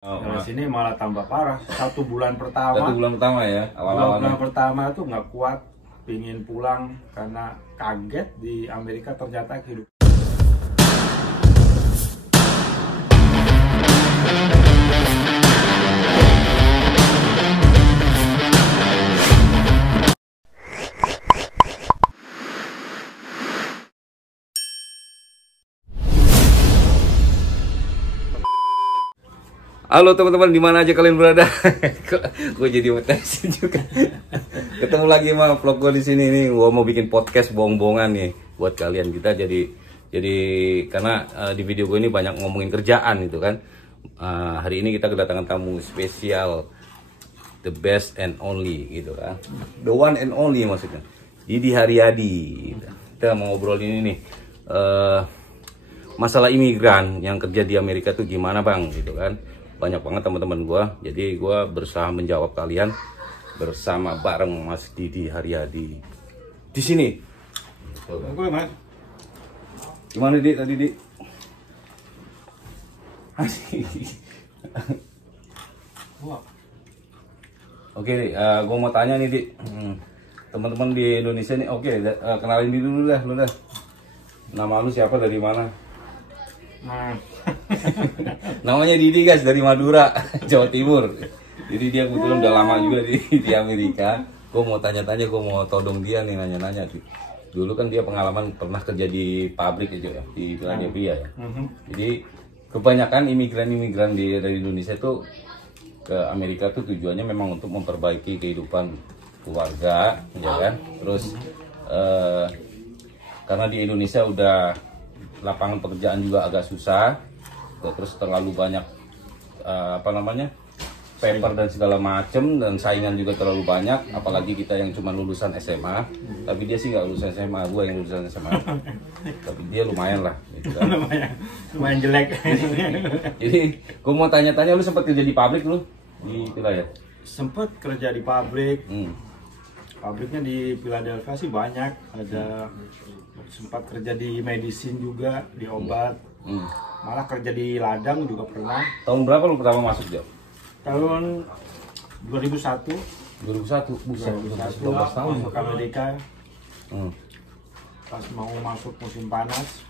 Di sini malah tambah parah. Satu bulan pertama ya, bulan pertama tuh nggak kuat, pingin pulang karena kaget di Amerika ternyata hidup. Halo teman-teman, di mana aja kalian berada? Gue jadi ngetesin juga. Ketemu lagi sama vlog gue di sini nih. Gue mau bikin podcast bohong-bohongan nih buat kalian. Kita jadi karena di video gue ini banyak ngomongin kerjaan gitu kan. Hari ini kita kedatangan tamu spesial, the best and only gitu kan. The one and only maksudnya. Didi Haryadi. Kita mau ngobrolin ini nih. Masalah imigran yang kerja di Amerika tuh gimana bang gitu kan. Banyak banget teman-teman gue, jadi gue berusaha menjawab kalian bersama bareng Mas Didi Haryadi di sini. Gue mas, Gimana Di tadi Di? Oke Di, gue mau tanya nih Di, teman-teman di Indonesia nih, oke, kenalin dulu dah, lu dah. Nama lu siapa, dari mana? Namanya Didi guys, dari Madura, Jawa Timur. Jadi dia kebetulan udah lama juga di Amerika. Gue mau tanya-tanya, gue mau todong dia nih, nanya-nanya. Dulu kan dia pengalaman pernah kerja di pabrik aja ya, di Philadelphia ya. Jadi kebanyakan imigran-imigran dari Indonesia tuh ke Amerika tuh tujuannya memang untuk memperbaiki kehidupan keluarga, ya kan. Terus karena di Indonesia udah lapangan pekerjaan juga agak susah, terus terlalu banyak paper dan segala macem, dan saingan juga terlalu banyak, apalagi kita yang cuma lulusan SMA. Tapi dia sih nggak lulusan SMA, gue yang lulusan SMA. Tapi dia lumayan lah gitu kan. lumayan jelek. Jadi gue mau tanya-tanya, lu sempat kerja di pabrik lu di Philadelphia? Sempet kerja di pabrik. Pabriknya di Philadelphia sih banyak, ada sempat kerja di medicine juga, di obat, malah kerja di ladang juga pernah. Tahun berapa lu pertama masuk Jok? Tahun 2001. 2001, buset, 12 tahun masuk Amerika. Pas mau masuk musim panas,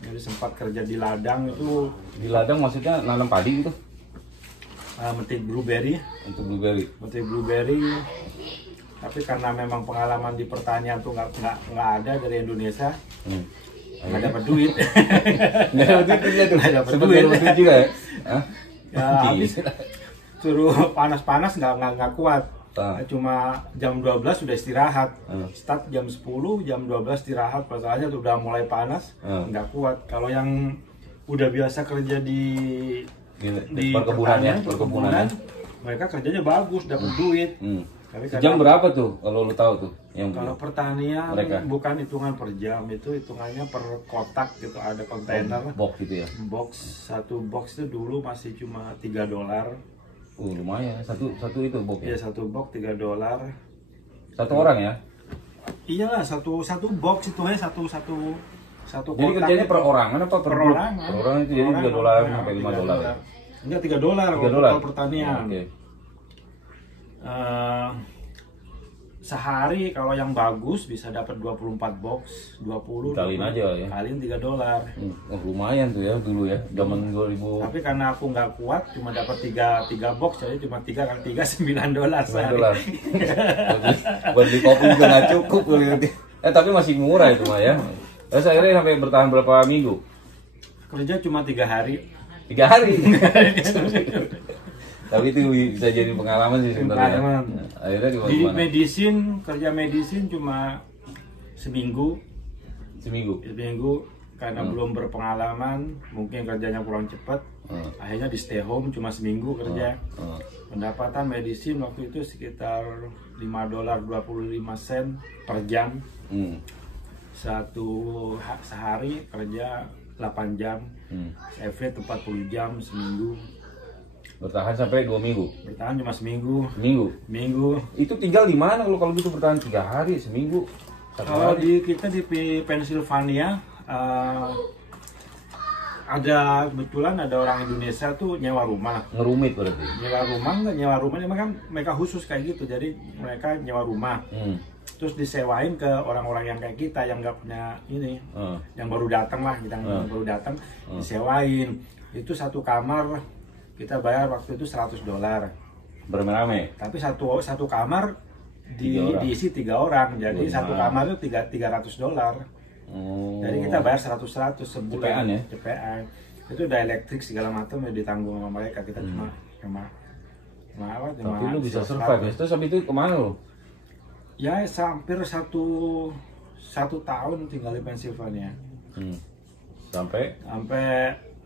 jadi sempat kerja di ladang itu. Di ladang maksudnya nanam padi gitu? Metik blueberry. Untuk blueberry. Metik blueberry. Tapi karena memang pengalaman di pertanian tuh nggak ada dari Indonesia, nggak dapat duit. Nggak dapat duit juga ya. Ya habis suruh panas-panas nggak kuat. Cuma jam 12 sudah istirahat. Start jam 10, jam 12 istirahat. Masalahnya udah mulai panas, nggak kuat. Kalau yang udah biasa kerja di perkebunan, mereka kerjanya bagus, dapat duit. Tapi jam berapa tuh kalau lu tahu tuh? Kalau pertanian mereka bukan hitungan per jam, itu hitungannya per kotak gitu, ada kontainer. Box gitu ya? Satu box itu dulu masih cuma $3. Lumayan, satu itu box ya? Iya, satu box $3. Satu orang ya? Iyalah, satu box itu hanya satu kotak. Jadi kerjanya per orangan apa per orang? Per orang itu jadi $3 sampai $5 ya? Enggak, $3 kalau pertanian. Sehari kalau yang bagus bisa dapat 24 box, 20. Kaliin aja ya. Kaliin $3. Lumayan tuh ya dulu ya, zaman 2000. Tapi karena aku nggak kuat, cuma dapat 3 box, jadi cuma 3 kali 3 $9 sehari. Buat beli kopi juga nggak cukup. Tapi masih murah itu mah ya. Terus akhirnya sampai bertahan berapa minggu? Kerja cuma 3 hari. 3 hari. Tapi itu bisa jadi pengalaman sih sebenarnya. Akhirnya di kerja medicine cuma seminggu karena belum berpengalaman, mungkin kerjanya kurang cepat. Akhirnya di stay home cuma seminggu kerja. Pendapatan medicine waktu itu sekitar $5.25 per jam. Sehari kerja 8 jam, average 40 jam seminggu. Bertahan sampai 2 minggu? Bertahan cuma seminggu. Minggu? Itu tinggal di mana kalau gitu bertahan 3 hari, seminggu? Kalau kita di Pennsylvania, Ada kebetulan ada orang Indonesia tuh nyewa rumah. Ngerumit berarti. Nyewa rumah ini kan mereka khusus kayak gitu. Jadi mereka nyewa rumah. Terus disewain ke orang-orang yang kayak kita yang nggak punya ini, yang baru datang lah, kita yang baru datang disewain. Itu satu kamar kita bayar waktu itu $100. Beramai-ramai. Tapi satu kamar diisi 3 orang. Jadi satu kamar itu $300. Jadi kita bayar 100 sebulan. CPN ya? CPN. Itu udah elektrik segala macam ya ditanggung sama mereka. Kita cuma tapi lu bisa survive ya? Terus habis itu kemana lu? Ya hampir satu tahun tinggal di Pennsylvania. Sampai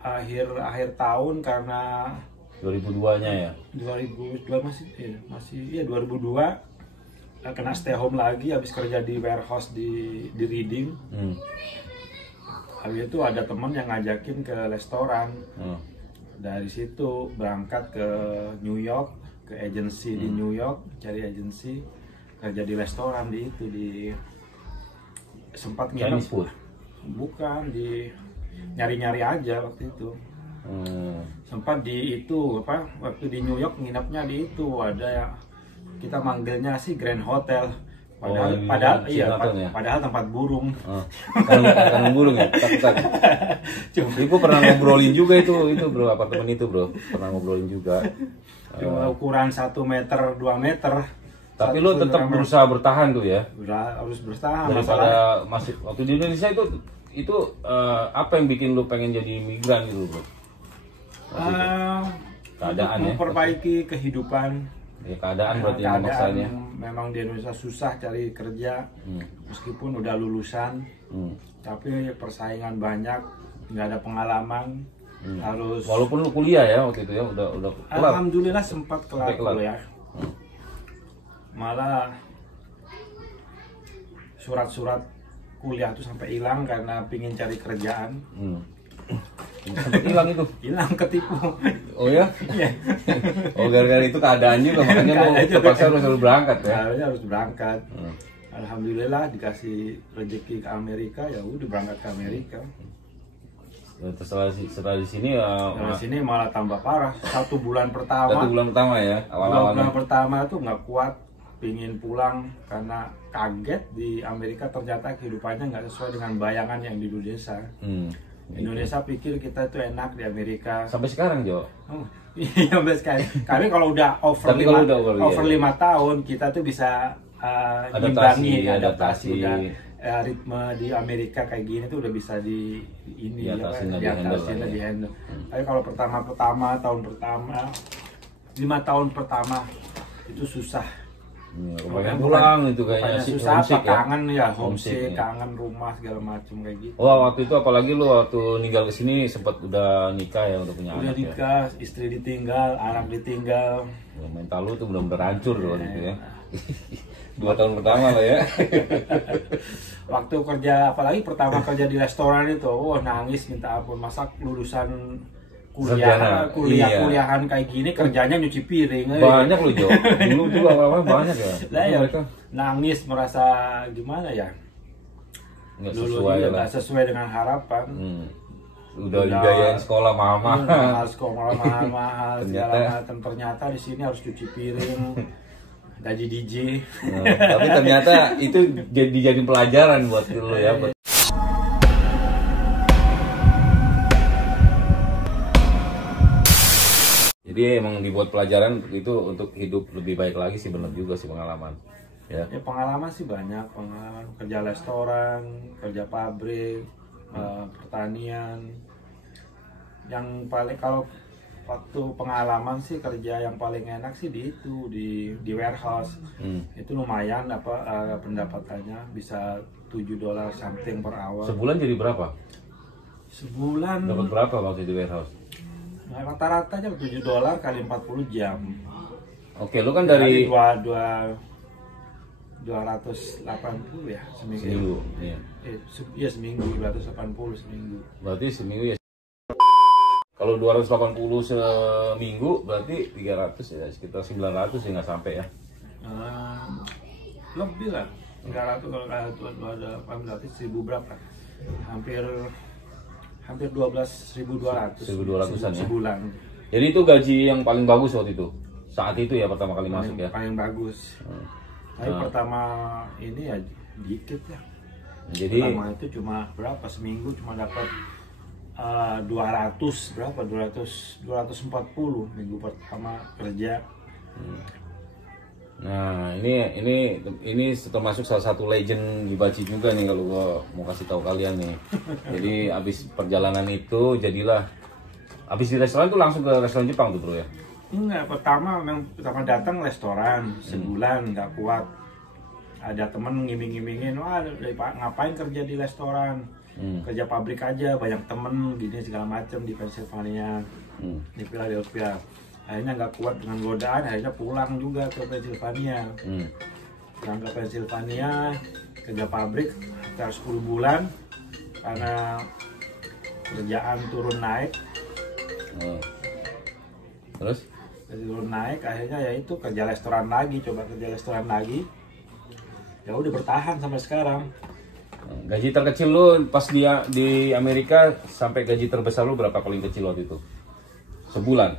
akhir tahun karena 2002-nya ya? 2002 masih 2002 kena stay home lagi habis kerja di warehouse di Reading. Habis itu ada teman yang ngajakin ke restoran. Dari situ berangkat ke New York, ke agensi di New York, cari agensi kerja di restoran di sempat nginep. Chinese food? Bukan, di nyari-nyari aja waktu itu. Sempat di itu waktu di New York nginepnya di itu ada ya, kita manggilnya sih Grand Hotel. Padahal tempat burung. Karena burung ya, takutan. Ibu pernah ngobrolin juga itu bro, apartemen itu bro, pernah ngobrolin juga. Cuma ukuran 1 meter 2 meter. Tapi lo tetap berusaha bertahan tuh ya? Harus bertahan. Daripada masih waktu di Indonesia itu apa yang bikin lo pengen jadi migran gitu bro? Keadaan ya? Memperbaiki kehidupan. Ya, keadaan berarti yang memaksanya. Memang di Indonesia susah cari kerja, meskipun udah lulusan, tapi persaingan banyak, nggak ada pengalaman, harus. Walaupun lu kuliah ya waktu itu ya, udah kelar. Alhamdulillah sempat kelar kuliah. Malah surat-surat kuliah tuh sampai hilang karena pingin cari kerjaan. Sampai hilang itu? Hilang, ketipu. Oh ya? Iya. Oh gara-gara itu keadaan juga, makanya lo terpaksa harus berangkat ya? Harus berangkat. Alhamdulillah dikasih rezeki ke Amerika, ya udah berangkat ke Amerika. Setelah di sini di sini malah tambah parah. 1 bulan pertama. 1 bulan pertama ya? Awal-awalnya. Bulan pertama tuh nggak kuat, pingin pulang karena kaget di Amerika ternyata kehidupannya nggak sesuai dengan bayangan yang di Indonesia. Indonesia pikir kita itu enak di Amerika. Sampai sekarang Jo? Iya sampai sekarang. Kami kalau udah over 5 tahun kita tuh bisa adaptasi udah ritme di Amerika kayak gini tuh udah bisa di handle. Tapi kalau tahun pertama 5 tahun pertama itu susah. Pengen pulang itu kayaknya susah, kangen ya, homesick, kangen rumah segala macam kayak gitu. Oh waktu itu apalagi lu waktu ninggal ke sini sempat udah nikah ya, udah punya anak ya? Udah nikah, istri ditinggal, anak ditinggal. Ya, mental lu tuh benar-benar hancur loh gitu ya. 2 tahun pertama lah ya. Waktu kerja, apalagi pertama kerja di restoran itu, nangis minta ampun. Masa lulusan kuliahan kayak gini kerjanya nyuci piring. Banyak loh Jo, dulu awal-awal banyak ya. Lah ya nangis, merasa gimana ya, nggak sesuai dengan harapan. Udah dibiayain sekolah mahal-mahal, segala macam. Ternyata di sini harus cuci piring, gaji DJ. Tapi ternyata itu dijadiin pelajaran buat lo ya. Jadi emang dibuat pelajaran itu untuk hidup lebih baik lagi sih, benar juga sih pengalaman. Ya pengalaman sih banyak, pengalaman kerja restoran, kerja pabrik, pertanian. Yang paling kalau waktu pengalaman sih kerja yang paling enak sih di warehouse. Itu lumayan pendapatannya bisa $7 something per hour. Sebulan jadi berapa? Sebulan dapat berapa waktu di warehouse? Nah, rata-rata aja $7 kali 40 jam. Oke, lu kan dari 280 ya seminggu. Iya. Seminggu 280 seminggu. Berarti seminggu ya. Kalau 280 seminggu berarti 300 ya, sekitar 900 ya, nggak sampai ya. Lebih lah. 300 kalau ada berarti 1000 berapa? hampir 12.200 1.200-an ya sebulan. Jadi itu gaji yang paling bagus waktu itu saat itu ya, pertama kali masuk ya, paling bagus. Tapi pertama ini ya dikit ya. Jadi pertama itu cuma berapa, seminggu cuma dapat 200 berapa, 240 minggu pertama kerja. Nah ini termasuk salah satu legend di Baci juga nih, kalau gua mau kasih tahu kalian nih. Jadi abis perjalanan itu jadilah, abis di restoran tuh langsung ke restoran Jepang tuh bro ya? Enggak, pertama datang restoran sebulan nggak kuat. Ada temen ngiming-ngimingin, wah ngapain kerja di restoran, kerja pabrik aja, banyak temen gini segala macem di Pennsylvania, di Philadelphia. Akhirnya nggak kuat dengan godaan, akhirnya pulang juga ke Pennsylvania. Pulang ke Pennsylvania, kerja pabrik sekitar 10 bulan karena kerjaan turun naik. Terus? Turun naik, akhirnya ya itu kerja restoran lagi, coba kerja restoran lagi. Ya udah bertahan sampai sekarang. Gaji terkecil lu pas di Amerika sampai gaji terbesar lu berapa paling kecil waktu itu? Sebulan?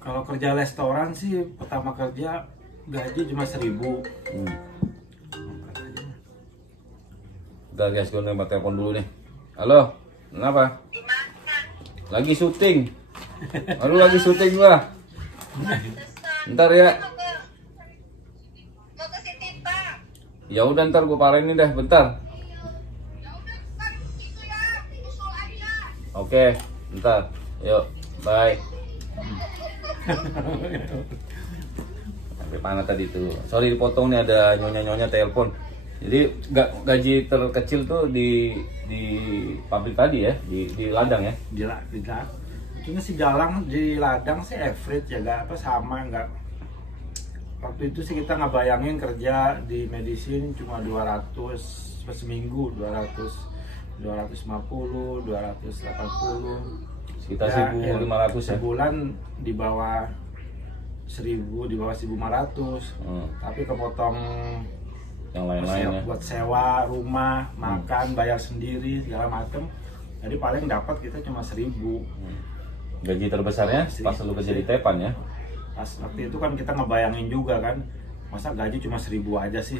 Kalau kerja restoran sih pertama kerja gaji cuma 1.000. Udah guys, gue nembak telepon dulu nih. Halo, kenapa? Lagi syuting. Aduh lagi syuting lah. Ntar ya. Mau ke City Park. Ya udah ntar gue parahin deh bentar. Ya udah kan itu ya, usul aja. Oke, bentar. Yuk, bye. Sampai mana tadi tuh? Sorry dipotong nih, ada nyonya-nyonya telepon. Jadi gaji terkecil tuh di pabrik tadi ya, di ladang ya? Di ladang. Cuma sih jalan di ladang sih average ya, nggak apa sama nggak. Waktu itu sih kita nggak bayangin kerja di medicine cuma 200 per seminggu, 250, 280. Sekitar 1.500 ya? Sebulan di bawah 1.000, di bawah 1.500. Tapi kepotong yang lain-lain ya? Buat sewa rumah, makan, bayar sendiri segala macem. Jadi paling dapat kita cuma 1.000. Gaji terbesarnya pas lu kerja di Tepan ya? Pas waktu itu kan kita ngebayangin juga kan, masa gaji cuma 1.000 aja sih.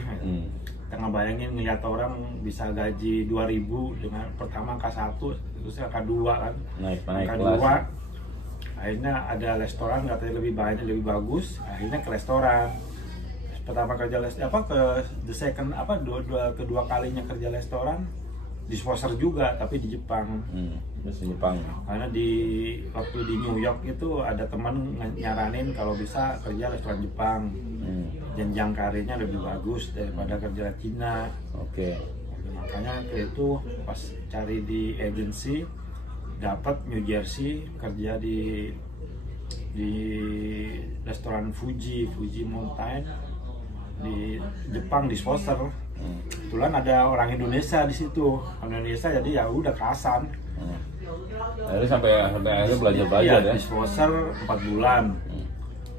Kita ngebayangin ngeliat orang bisa gaji 2.000 dengan pertama angka 1, terus angka 2 kan, naik angka kelas 2. Akhirnya ada restoran katanya lebih banyak, lebih bagus, akhirnya ke restoran. Pertama kerja kedua kalinya kerja restoran di sponsor juga, tapi di Jepang. Terus di Jepang. Karena waktu di New York itu ada teman nyaranin kalau bisa kerja restoran Jepang. Jenjang karirnya lebih bagus daripada kerja Cina. Oke. Makanya itu pas cari di agency dapat New Jersey, kerja di restoran Fuji Mountain di Jepang, di sponsor. Kebetulan ada orang Indonesia di situ, orang Indonesia, jadi ya udah kerasan. Akhirnya sampai akhirnya belajar Ya, ya. di sponsor 4 bulan.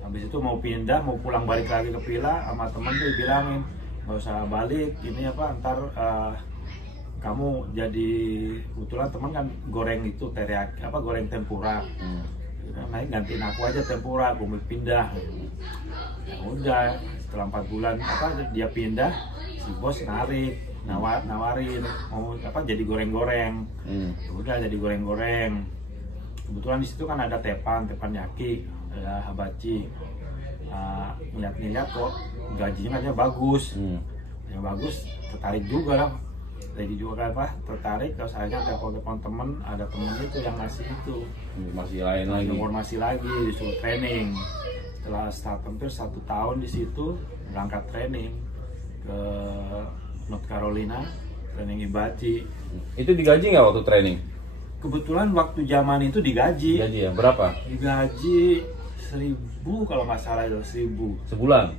Habis itu mau pindah, mau pulang balik lagi ke Villa, sama temen tuh bilangin nggak usah balik, ini apa ntar kamu jadi, kebetulan teman kan goreng itu teriyaki, goreng tempura. Naik gantiin aku aja tempura, aku mau pindah. Ya udah, setelah 4 bulan dia pindah, si bos nawarin mau jadi goreng-goreng. Udah jadi goreng-goreng. Kebetulan di situ kan ada teppanyaki, ada hibachi. Ngeliat kok gajinya katanya bagus. Yang bagus, tertarik juga lah. Jadi juga tertarik, terus akhirnya telepon temen, ada temen itu yang ngasih itu informasi lagi, disuruh training. Setelah hampir 1 tahun di situ, berangkat training ke North Carolina, training hibachi. Itu digaji nggak waktu training? Kebetulan waktu zaman itu digaji. Gaji ya, berapa? Digaji 1.000 kalau nggak salah, 1.000 sebulan.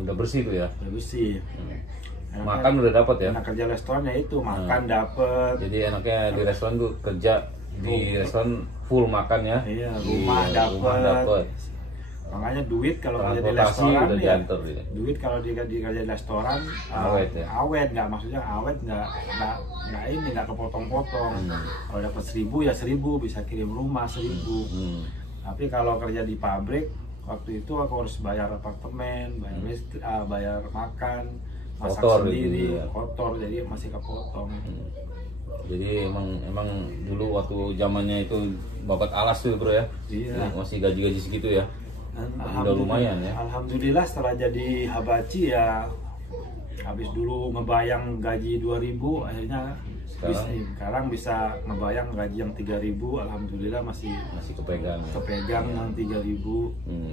Udah bersih tuh ya? Udah bersih. Makan udah dapat ya? Enak kerja restoran ya itu, makan dapet. Jadi enaknya di restoran tuh kerja di restoran full makan ya? Iya, rumah dapet. Makanya duit kalau kerja di Transportasi restoran udah ya, diantar gitu. duit kalau di kerja di restoran Awet ya? awet, nggak maksudnya awet nggak ini nggak kepotong-potong. Kalau dapat 1.000 ya 1.000, bisa kirim rumah 1.000. Tapi kalau kerja di pabrik waktu itu aku harus bayar apartemen, bayar listrik, bayar makan, masak Kotor sendiri, gitu ya. kotor, jadi masih kepotong. Jadi emang dulu waktu zamannya itu babat alas tuh bro ya. Iya. Masih gaji-gaji segitu ya. Dan Udah lumayan ya. Alhamdulillah setelah jadi habachi ya, habis dulu ngebayang gaji 2.000, akhirnya sekarang bisa ngebayang gaji yang 3.000. Alhamdulillah masih kepegang. Kepegang yang 3.000.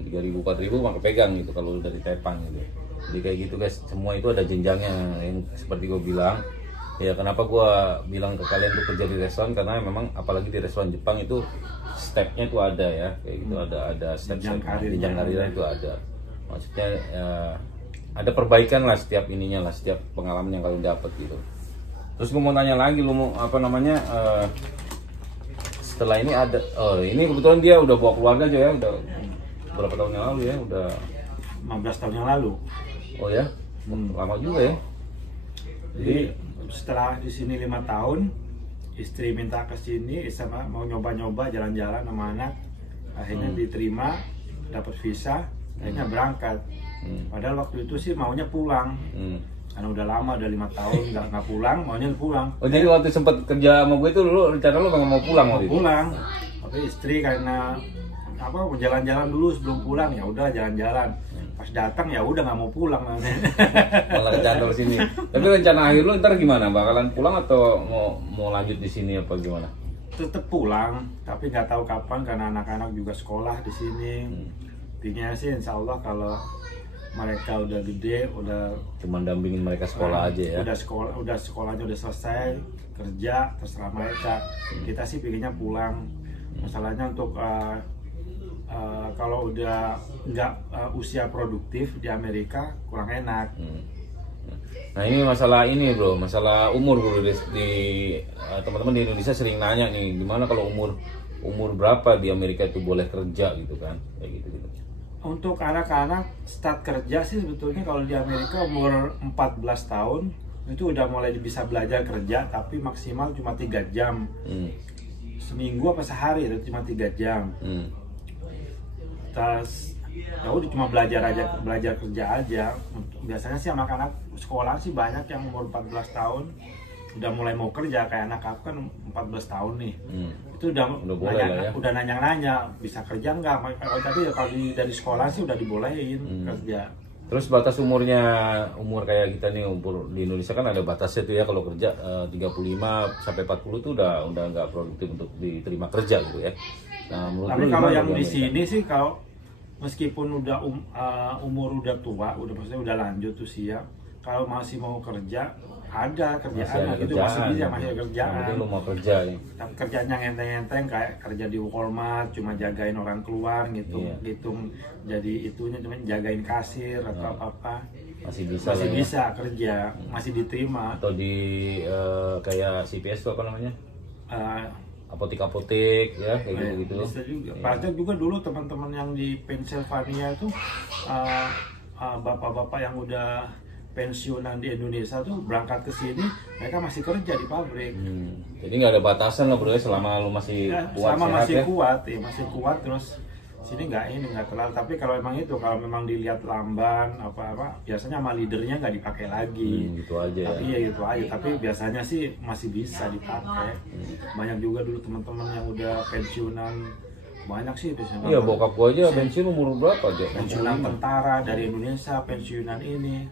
3.000 4.000 mah kepegang gitu kalau dari Tepang gitu. Jadi kayak gitu guys, semua itu ada jenjangnya yang seperti gue bilang. Ya kenapa gue bilang ke kalian tuh kerja di restoran, karena memang apalagi di restoran Jepang itu stepnya itu ada ya, kayak gitu ada jenjang karirnya itu ada. Maksudnya ada perbaikan lah setiap ininya lah, setiap pengalaman yang kalian dapat gitu. Terus gue mau tanya lagi, lu mau apa namanya setelah ini ada, ini kebetulan dia udah bawa keluarga aja ya, udah berapa tahun yang lalu ya, udah 15 tahun yang lalu. Oh ya, lama juga ya. Jadi setelah di sini 5 tahun, istri minta ke sini, sama mau nyoba-nyoba jalan-jalan sama anak, akhirnya diterima, dapat visa, akhirnya berangkat. Padahal waktu itu sih maunya pulang, karena udah lama, udah 5 tahun nggak pulang, maunya pulang. Oh jadi waktu sempat kerja sama gue itu lu rencana lu nggak mau pulang waktu itu? Pulang, tapi istri karena apa mau jalan-jalan dulu sebelum pulang, ya udah jalan-jalan. Pas datang ya udah nggak mau pulang malah kecantol sini. Tapi rencana akhir lu ntar gimana? Bakalan pulang atau mau lanjut di sini apa gimana? Tetap pulang, tapi nggak tahu kapan karena anak-anak juga sekolah di sini. Intinya sih insya Allah kalau mereka udah gede, udah cuman dampingin mereka sekolah aja ya. Udah sekolahnya udah selesai, kerja terserah mereka. Kita sih pinginnya pulang. Masalahnya untuk kalau udah nggak usia produktif di Amerika kurang enak. Nah ini masalah ini bro, masalah umur bro, di teman-teman di Indonesia sering nanya nih, gimana kalau umur berapa di Amerika itu boleh kerja gitu kan, kayak gitu. Untuk anak-anak start kerja sih sebetulnya kalau di Amerika umur 14 tahun itu udah mulai bisa belajar kerja, tapi maksimal cuma 3 jam seminggu apa sehari, itu cuma 3 jam. Terus ya udah cuma belajar kerja aja. Biasanya sih anak-anak sekolah sih banyak yang umur 14 tahun udah mulai mau kerja, kayak anak aku kan 14 tahun nih. Itu udah boleh nanya, ya? Udah nanya-nanya bisa kerja nggak, tapi ya kalau dari sekolah sih udah dibolehin kerja. Terus batas umur kayak kita nih, umur di Indonesia kan ada batasnya tuh ya, kalau kerja 35 sampai 40 tuh udah nggak produktif untuk diterima kerja gitu ya. Nah, tapi kalau yang di sini sih, kalau meskipun udah umur udah tua, maksudnya udah lanjut usia, kalau masih mau kerja ada kerjaan, itu masih bisa, masih ada kerjaan. Nanti lu mau kerja ya. Tapi kerjanya enteng-enteng kayak kerja di Walmart, cuma jagain orang keluar gitu, jadi itunya cuma jagain kasir atau apa-apa. Masih bisa kerja, masih diterima. Atau di kayak CPS tuh apa namanya? Apotek ya, kayak gitu. Bisa juga. Banyak juga dulu teman-teman yang di Pennsylvania itu bapak-bapak yang udah pensiunan di Indonesia tuh berangkat ke sini, mereka masih kerja di pabrik. Jadi nggak ada batasan lah bro, selama lu masih kuat, selama sehat, masih ya? masih kuat, terus sini nggak terlalu. Tapi kalau memang dilihat lamban apa biasanya sama leadernya nggak dipakai lagi. Gitu aja. Tapi ya gitu aja. Tapi biasanya sih masih bisa dipakai. Banyak juga dulu teman-teman yang udah pensiunan, banyak sih pensiunan. Iya, bokap gua aja pensiun umur berapa aja? Pensiunan tentara dari Indonesia, pensiunan ini.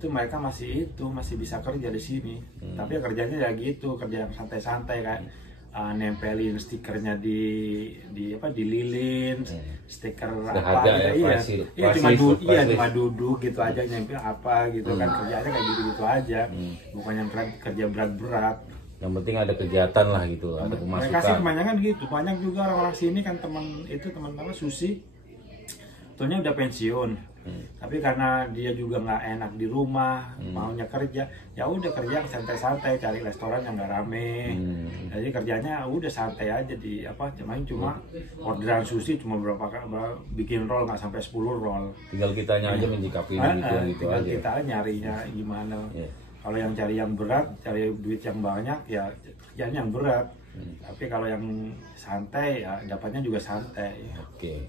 Itu mereka masih bisa kerja di sini. Tapi ya kerjanya ya gitu, kerja yang santai-santai kayak nempelin stikernya di lilin, stiker apa gitu. Cuma duduk gitu aja, nempel apa gitu kan, kerjanya kayak gitu aja. Bukan yang kerja berat-berat. Yang penting ada kegiatan lah gitu, ada pemasukan. Mereka sih kebanyakan gitu. Banyak juga orang-orang sini kan, teman Susi, sebetulnya udah pensiun, Tapi karena dia juga nggak enak di rumah, maunya kerja, ya udah kerja santai-santai, cari restoran yang nggak rame. Jadi kerjanya udah santai aja di apa, cuma orderan sushi cuma bikin roll nggak sampai 10 roll. Tinggal kitanya aja menyikapi gitu tinggal aja. kita nyarinya gimana. Kalau yang cari yang berat, cari duit yang banyak, ya kerjanya yang berat. Tapi kalau yang santai, ya dapatnya juga santai. Oke,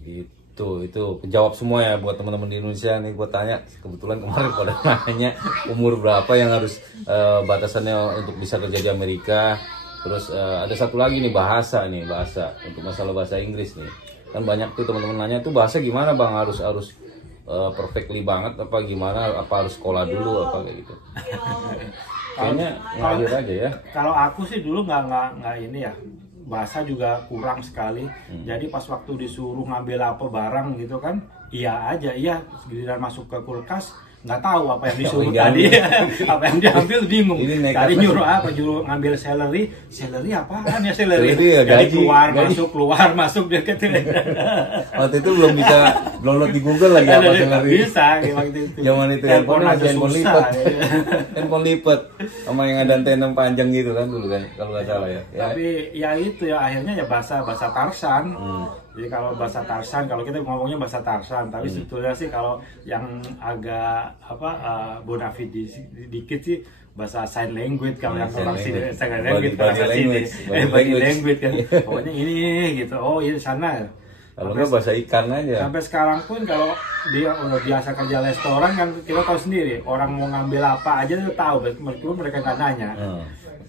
itu kejawab semua ya buat teman-teman di Indonesia nih. Gue tanya, kebetulan kemarin pada nanya umur berapa yang harus batasannya untuk bisa kerja di Amerika. Terus ada satu lagi nih, bahasa untuk masalah bahasa Inggris nih. Kan banyak tuh teman-teman nanya tuh bahasa gimana bang, harus perfectly banget apa gimana, apa harus sekolah dulu apa kayak gitu. Kayaknya ngalir aja ya. Kalau aku sih dulu nggak ini ya, bahasa juga kurang sekali. Jadi pas waktu disuruh ngambil apa barang gitu kan, iya aja, giliran masuk ke kulkas nggak tahu apa yang disuruh tadi. Apa yang diambil bingung. Tadi nyuruh apa, ngambil celery apaan ya celery? Ya, jadi gaji. keluar masuk dia gitu. Waktu itu belum bisa download di Google lagi apa celery. Bisa waktu itu. Zaman itu handphone lipat. Handphone lipat sama yang ada antena panjang gitu kan dulu kan, kalau nggak salah ya. Tapi ya itu ya, akhirnya ya bahasa Tarsan. Jadi kalau bahasa Tarsan, kalau kita ngomongnya bahasa Tarsan, tapi sebetulnya sih kalau yang agak bonafide dikit sih bahasa sign language. Kalau yang orang sini sign language, bahasa sini body language kan. Pokoknya ini gitu. Oh iya di sana. Kalau nggak bahasa ikan aja. Sampai sekarang pun kalau dia udah biasa kerja restoran kan, kita tahu sendiri orang mau ngambil apa aja tuh tahu, meskipun mereka nggak nanya.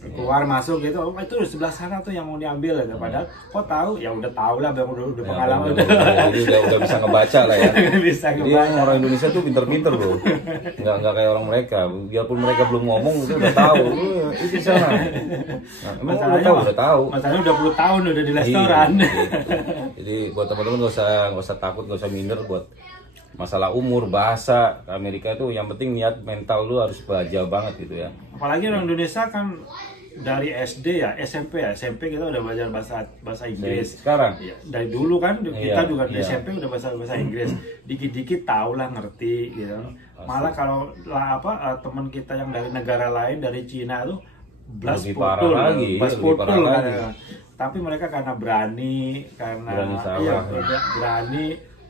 Keluar masuk gitu, oh itu di sebelah sana tuh yang mau diambil gitu. Padahal kok tahu, ya udah tahu lah, udah pengalaman. Jadi udah bisa ngebaca lah ya. Bisa Jadi ngebaca. orang Indonesia tuh pinter-pinter loh, nggak kayak orang mereka. Biarpun mereka belum ngomong itu udah tahu. Itu di sana. Nah, emang udah tahu. Masalahnya udah 10 tahun udah di restoran. Jadi buat teman-teman nggak usah takut, nggak usah minder buat masalah umur, bahasa. Amerika itu yang penting niat mental lu harus baja banget gitu ya. Apalagi orang Indonesia kan dari SD ya, SMP kita udah belajar bahasa Inggris. Sekarang? Ya, dari dulu kan kita juga di iya. SMP udah bahasa Inggris. Dikit-dikit tau lah, ngerti gitu. Malah kalau teman kita yang dari negara lain, dari Cina tuh blas putul kan. Tapi mereka karena berani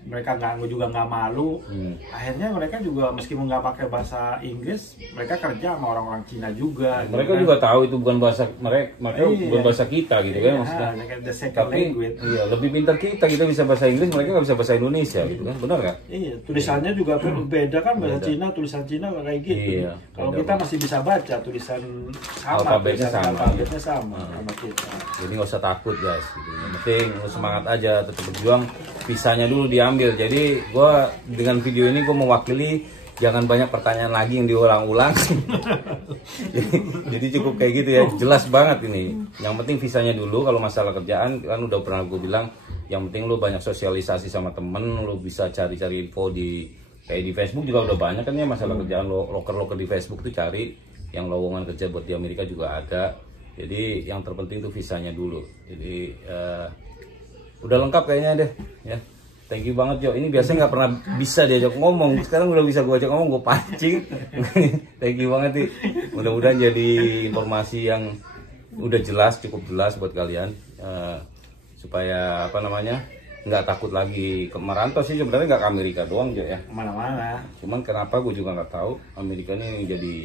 mereka juga nggak malu. Akhirnya mereka juga meskipun nggak pakai bahasa Inggris, mereka kerja sama orang-orang Cina juga. Mereka gitu juga tahu itu bukan bahasa mereka bukan bahasa kita gitu kan maksudnya. The second Tapi language. iya, lebih pintar kita bisa bahasa Inggris, mereka nggak bisa bahasa Indonesia gitu kan, benar nggak? Iya, tulisannya juga beda kan, bahasa Cina, tulisan Cina kayak gitu. Iya, kalau kita masih bisa baca tulisan sama, alfabetnya sama sama kita. Jadi nggak usah takut guys, gitu. Yang penting lu semangat aja, tetap berjuang. Visanya dulu diambil. Jadi gue dengan video ini gue mewakili, jangan banyak pertanyaan lagi yang diulang-ulang. jadi cukup kayak gitu ya, jelas banget ini. Yang penting visanya dulu. Kalau masalah kerjaan kan udah pernah gue bilang, yang penting lu banyak sosialisasi sama temen, lu bisa cari-cari info kayak di Facebook juga udah banyak kan ya masalah kerjaan. Loker di Facebook tuh cari yang lowongan kerja buat di Amerika juga ada. Jadi yang terpenting tuh visanya dulu. Jadi udah lengkap kayaknya deh ya. Thank you banget Jo. Ini biasanya nggak pernah bisa diajak ngomong, sekarang udah bisa gue ajak ngomong, gue pancing. Thank you banget nih. Mudah-mudahan jadi informasi yang udah jelas, cukup jelas buat kalian, supaya nggak takut lagi ke merantau sih. Sebenarnya nggak ke Amerika doang Jo ya. Kemana-mana. Cuman kenapa gue juga nggak tahu, Amerika ini jadi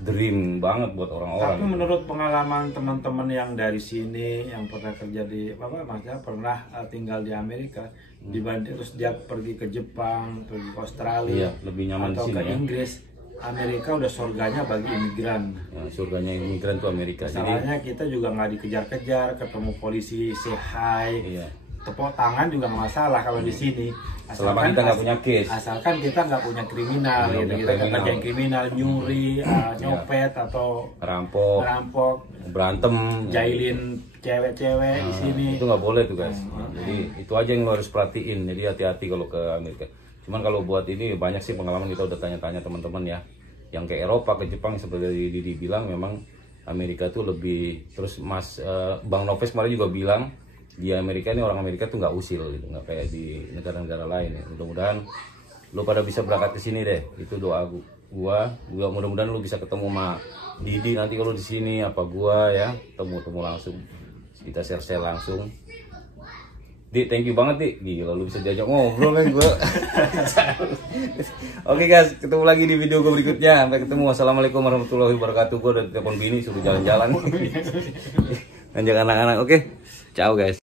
dream banget buat orang-orang. Tapi menurut pengalaman teman-teman yang dari sini, yang pernah kerja di pernah tinggal di Amerika, dibanding terus dia pergi ke Jepang, pergi ke Australia, lebih nyaman atau di sini, ke ya. Inggris, Amerika udah surganya bagi imigran. Nah, surganya imigran tuh Amerika. Masalahnya kita juga nggak dikejar-kejar, ketemu polisi say hi, tepuk tangan juga nggak masalah kalau di sini. Selama kita nggak punya case. Asalkan kita nggak punya kriminal, kita nggak kerjain kriminal, nyuri, nyopet atau rampok, berantem, jailin cewek-cewek di sini. Itu nggak boleh tuh guys. Jadi itu aja yang lo harus perhatiin. Jadi hati-hati kalau ke Amerika. Cuman kalau buat ini banyak sih pengalaman, kita udah tanya-tanya teman-teman ya. Yang ke Eropa, ke Jepang seperti Didi bilang, memang Amerika tuh lebih. Terus Bang Noves kemarin juga bilang di Amerika ini, orang Amerika tuh nggak usil gitu, nggak kayak di negara-negara lain ya. Mudah-mudahan lu pada bisa berangkat ke sini deh, itu doa gua mudah-mudahan lu bisa ketemu sama Didi nanti kalau di sini, apa gua ya, temu langsung, kita share langsung. Di, thank you banget Di, gila lu bisa diajak ngobrol kan gua. Oke guys, ketemu lagi di video gua berikutnya. Sampai ketemu. Wassalamualaikum warahmatullahi wabarakatuh. Gua udah telepon bini suruh jalan-jalan. Ngajak anak-anak. Oke, ciao guys.